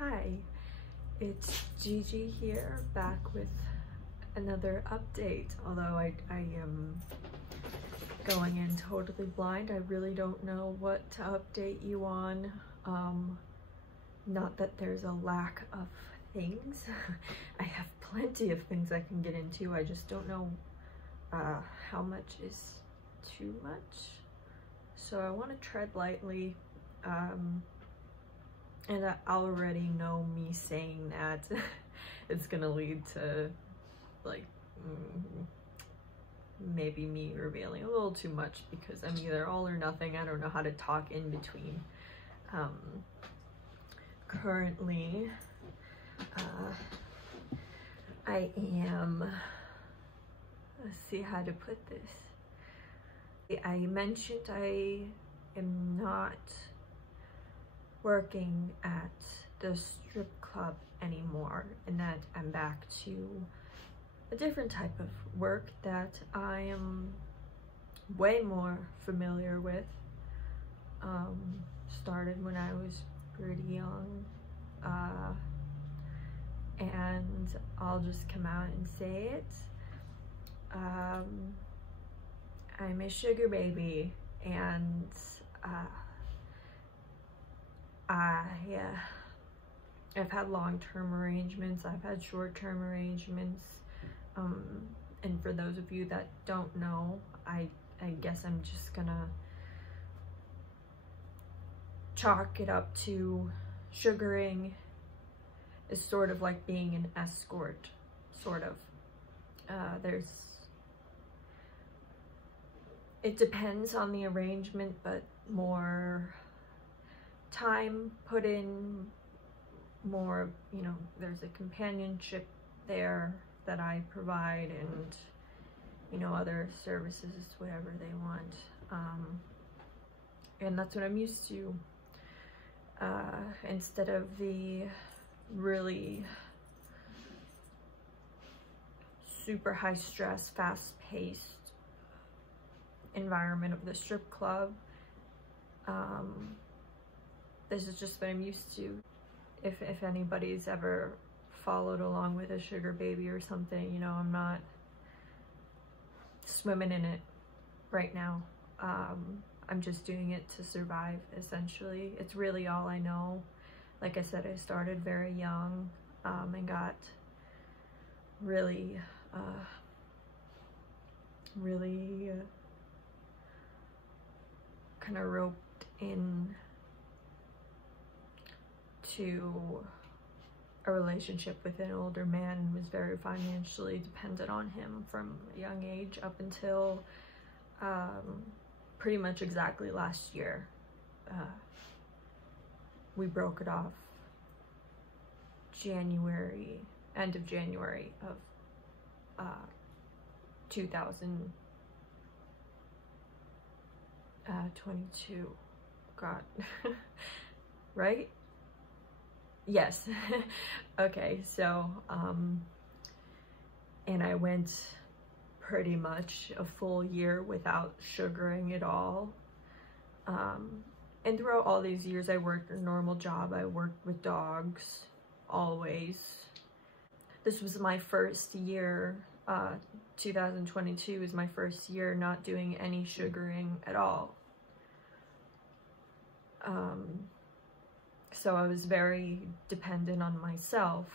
Hi, it's Gigi here, back with another update. Although I am going in totally blind. I really don't know what to update you on. Not that there's a lack of things. I have plenty of things I can get into. I just don't know how much is too much. So I want to tread lightly. And I already know me saying that it's gonna lead to like maybe me revealing a little too much, because I'm either all or nothing. I don't know how to talk in between. Currently, I am, let's see how to put this. I mentioned I am not working at the strip club anymore, and that I'm back to a different type of work that I am way more familiar with. Started when I was pretty young, and I'll just come out and say it. I'm a sugar baby, and I've had long-term arrangements, I've had short-term arrangements, and for those of you that don't know, I guess I'm just gonna chalk it up to sugaring is sort of like being an escort, sort of. It depends on the arrangement, but more time put in, more, you know, there's a companionship there that I provide, and, you know, other services, whatever they want. And that's what I'm used to. Instead of the really super high stress, fast paced environment of the strip club, this is just what I'm used to. If anybody's ever followed along with a sugar baby or something, you know, I'm not swimming in it right now. I'm just doing it to survive, essentially. It's really all I know. Like I said, I started very young, and got really kind of roped in to a relationship with an older man, and was very financially dependent on him from a young age up until pretty much exactly last year. We broke it off end of January of 2022. God. Right? Yes. Okay, so and I went pretty much a full year without sugaring at all. And throughout all these years, I worked a normal job. I worked with dogs, always. This was my first year. 2022 was my first year not doing any sugaring at all. So I was very dependent on myself.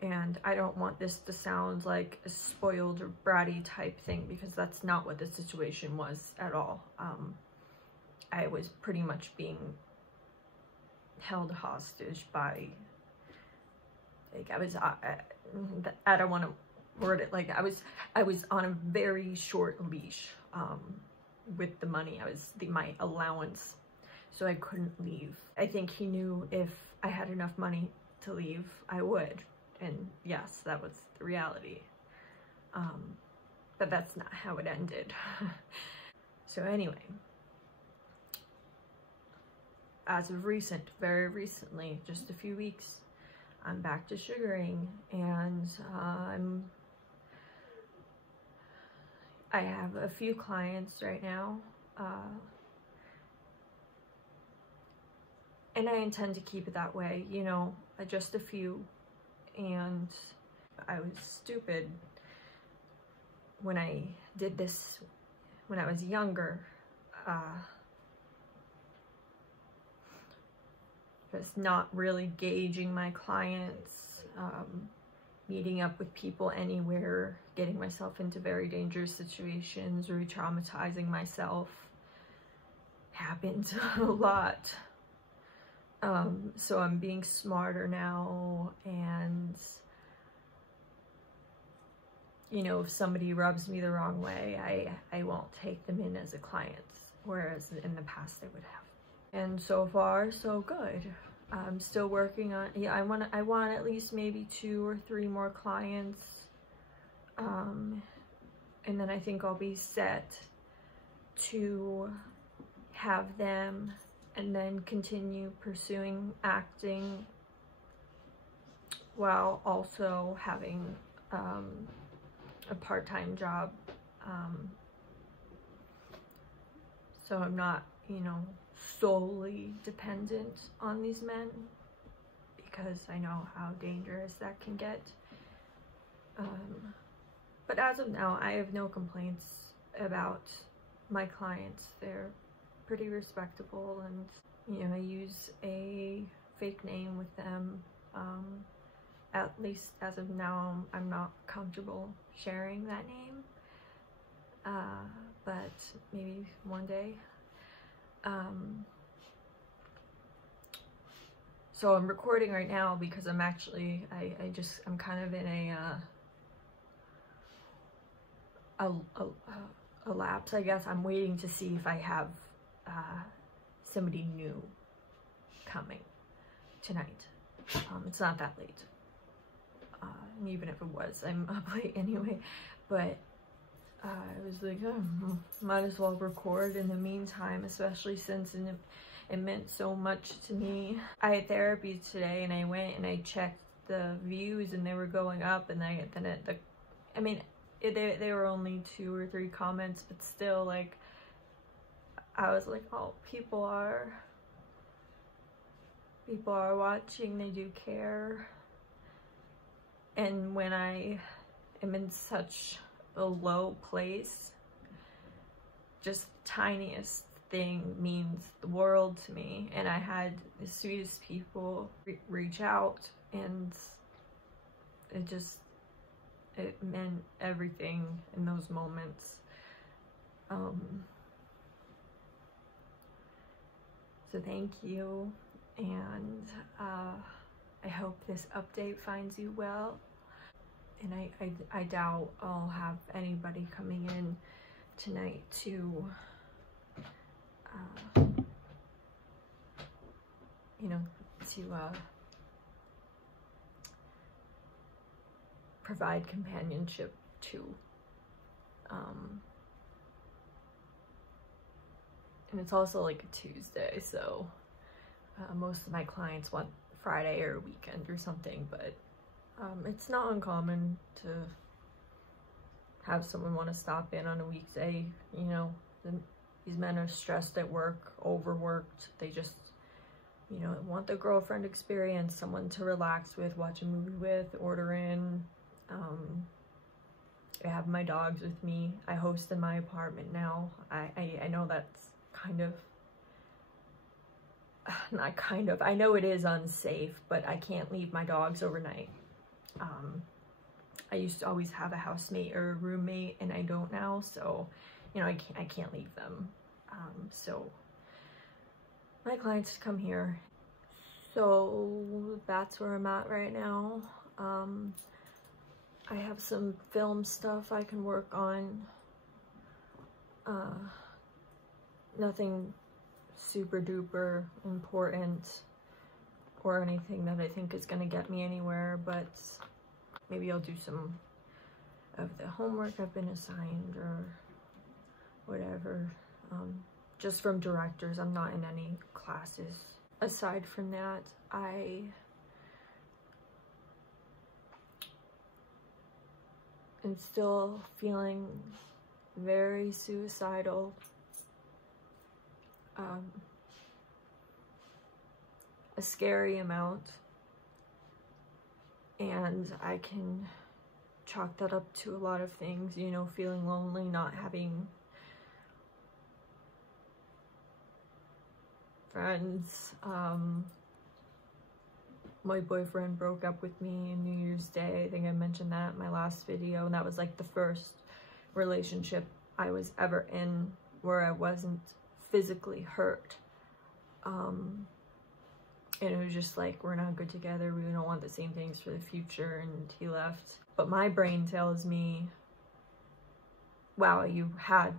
And I don't want this to sound like a spoiled or bratty type thing, because that's not what the situation was at all. I was pretty much being held hostage by, like, I don't want to word it like, I was on a very short leash with the money. My allowance, so I couldn't leave. I think he knew if I had enough money to leave, I would. And yes, that was the reality. But that's not how it ended. So anyway, as of very recently, just a few weeks, I'm back to sugaring, and I have a few clients right now. and I intend to keep it that way, you know, just a few. And I was stupid when I did this when I was younger. Just not really gauging my clients, meeting up with people anywhere, getting myself into very dangerous situations, re-traumatizing myself. Happened a lot. So I'm being smarter now, and you know, if somebody rubs me the wrong way, I won't take them in as a client, whereas in the past I would have. And so far, so good. I'm still working on, yeah, I want at least maybe 2 or 3 more clients. And then I think I'll be set to have them and then continue pursuing acting while also having a part-time job. So I'm not, you know, solely dependent on these men, because I know how dangerous that can get. But as of now, I have no complaints about my clients. They're pretty respectable, and you know, I use a fake name with them. At least as of now, I'm not comfortable sharing that name, but maybe one day. So I'm recording right now because I'm actually, I'm kind of in a lapse, I guess. I'm waiting to see if I have somebody new coming tonight. It's not that late. And even if it was, I'm up late anyway. But I was like, oh, might as well record in the meantime, especially since it meant so much to me. I had therapy today, and I went and I checked the views, and they were going up, and they were only 2 or 3 comments, but still, like, I was like, oh, people are watching, they do care. And when I am in such a low place, just the tiniest thing means the world to me. And I had the sweetest people reach out, and it meant everything in those moments. So thank you, and I hope this update finds you well. And I doubt I'll have anybody coming in tonight to you know, to provide companionship to. And it's also like a Tuesday, so most of my clients want Friday or weekend or something, but it's not uncommon to have someone want to stop in on a weekday. You know, these men are stressed at work, overworked. They just, you know, want the girlfriend experience, someone to relax with, watch a movie with, order in. I have my dogs with me. I host in my apartment now. I know that's kind of, not kind of, I know it is unsafe, but I can't leave my dogs overnight. I used to always have a housemate or a roommate, and I don't now, so, you know, I can't leave them. So my clients come here. So that's where I'm at right now. I have some film stuff I can work on. Nothing super duper important or anything that I think is gonna get me anywhere, but maybe I'll do some of the homework I've been assigned or whatever, just from directors. I'm not in any classes. Aside from that, I am still feeling very suicidal. a scary amount, and I can chalk that up to a lot of things, you know, feeling lonely, not having friends. My boyfriend broke up with me on New Year's Day. I think I mentioned that in my last video, and that was like the first relationship I was ever in where I wasn't physically hurt. And it was just like, we're not good together, we don't want the same things for the future, and he left. But my brain tells me, wow, you had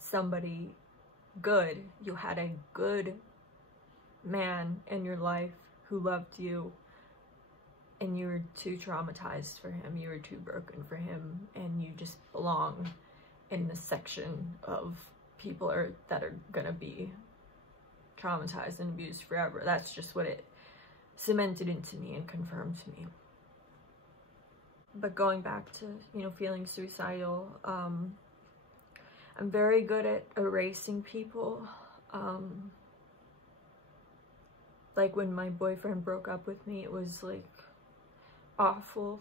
somebody good, you had a good man in your life who loved you, and you were too traumatized for him, you were too broken for him, and you just belong in the section of people that are gonna be traumatized and abused forever. That's just what it cemented into me and confirmed to me. But going back to, you know, feeling suicidal, I'm very good at erasing people. Like when my boyfriend broke up with me, it was like awful,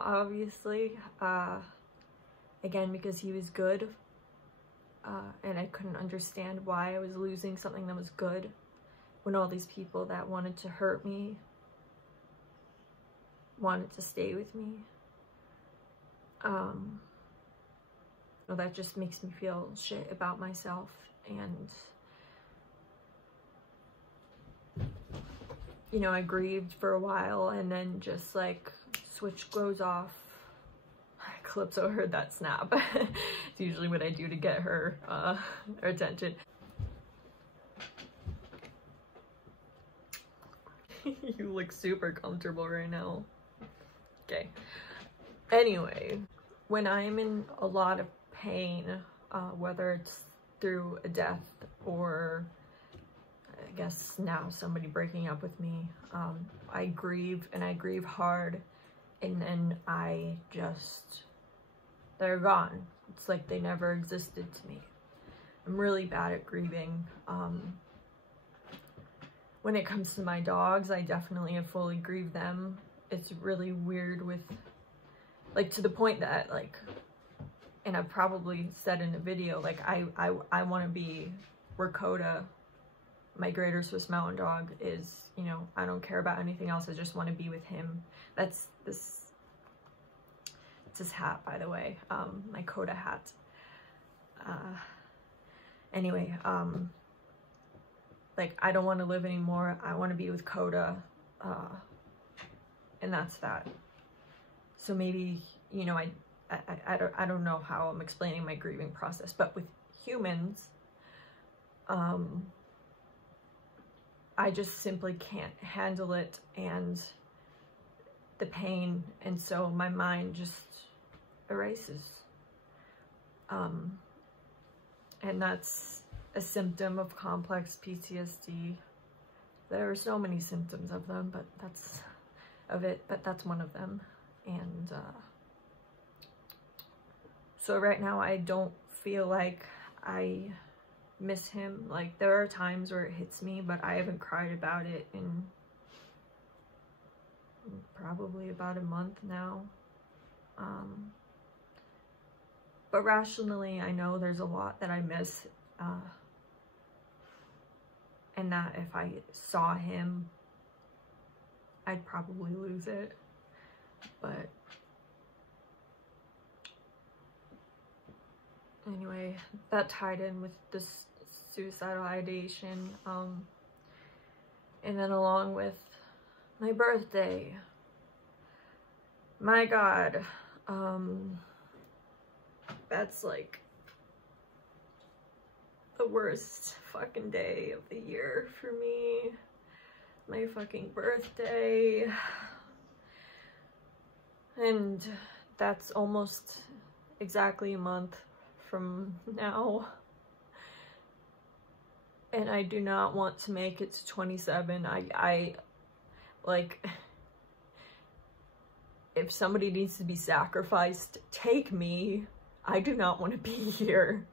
obviously, again, because he was good, and I couldn't understand why I was losing something that was good when all these people that wanted to hurt me wanted to stay with me. Well, that just makes me feel shit about myself, and you know, I grieved for a while, and then just like switch goes off. Calypso heard that snap. It's usually what I do to get her attention. You look super comfortable right now. Okay. Anyway, when I'm in a lot of pain, whether it's through a death or I guess now somebody breaking up with me, I grieve, and I grieve hard, and then they're gone. It's like they never existed to me. I'm really bad at grieving. When it comes to my dogs, I definitely have fully grieved them. It's really weird with, like, to the point that, like, and I've probably said in a video, like, I want to be where Coda, my greater Swiss Mountain Dog, is. You know, I don't care about anything else. I just want to be with him. That's this. It's his hat, by the way. My Coda hat. Anyway, like, I don't want to live anymore. I want to be with Coda. And that's that. So maybe, you know, I don't know how I'm explaining my grieving process, but with humans, I just simply can't handle it, and the pain, and so my mind just erases. And that's a symptom of complex PTSD. There are so many symptoms of them, but that's one of them. And so right now I don't feel like I miss him. Like, there are times where it hits me, but I haven't cried about it in probably about a month now. But rationally, I know there's a lot that I miss, and that if I saw him, I'd probably lose it. But anyway, that tied in with this suicidal ideation, and then along with my birthday. My God, that's like the worst fucking day of the year for me. My fucking birthday. And that's almost exactly a month from now. And I do not want to make it to 27. I like, if somebody needs to be sacrificed, take me. I do not want to be here.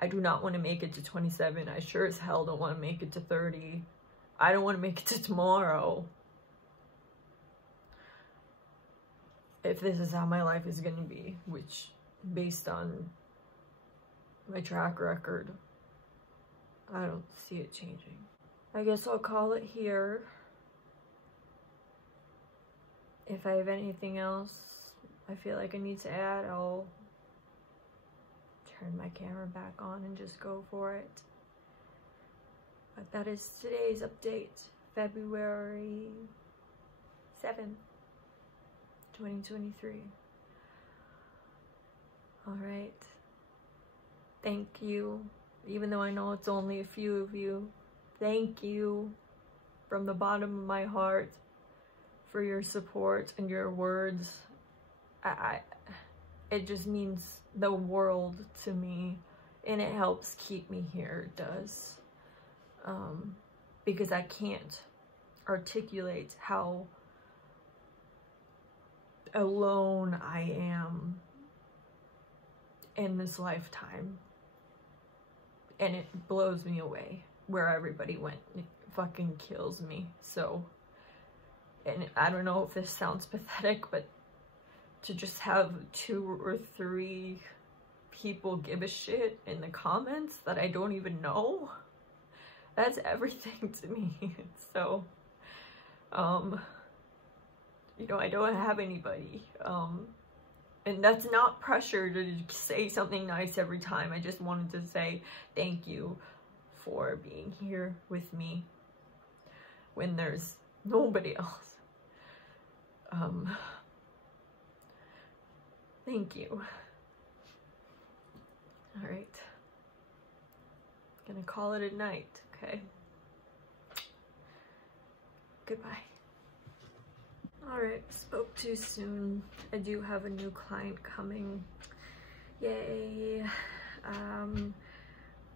I do not want to make it to 27. I sure as hell don't want to make it to 30. I don't want to make it to tomorrow if this is how my life is going to be, which, based on my track record, I don't see it changing. I guess I'll call it here. If I have anything else I feel like I need to add, I'll turn my camera back on and just go for it. But that is today's update, February 7th, 2023. All right. Thank you. Even though I know it's only a few of you, thank you from the bottom of my heart for your support and your words. It just means the world to me, and it helps keep me here. It does. Because I can't articulate how alone I am in this lifetime, and it blows me away where everybody went. It fucking kills me. So, and I don't know if this sounds pathetic, but to just have 2 or 3 people give a shit in the comments that I don't even know, that's everything to me. So, you know, I don't have anybody, and that's not pressure to say something nice every time. I just wanted to say thank you for being here with me when there's nobody else. Thank you. All right. Gonna call it a night, okay? Goodbye. All right, spoke too soon. I do have a new client coming. Yay.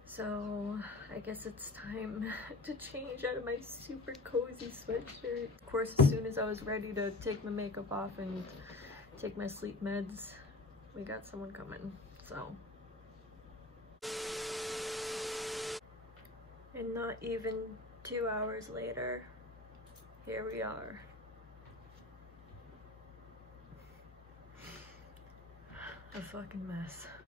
So I guess it's time to change out of my super cozy sweatshirt. Of course, as soon as I was ready to take my makeup off and take my sleep meds, we got someone coming, so. And not even 2 hours later, here we are. A fucking mess.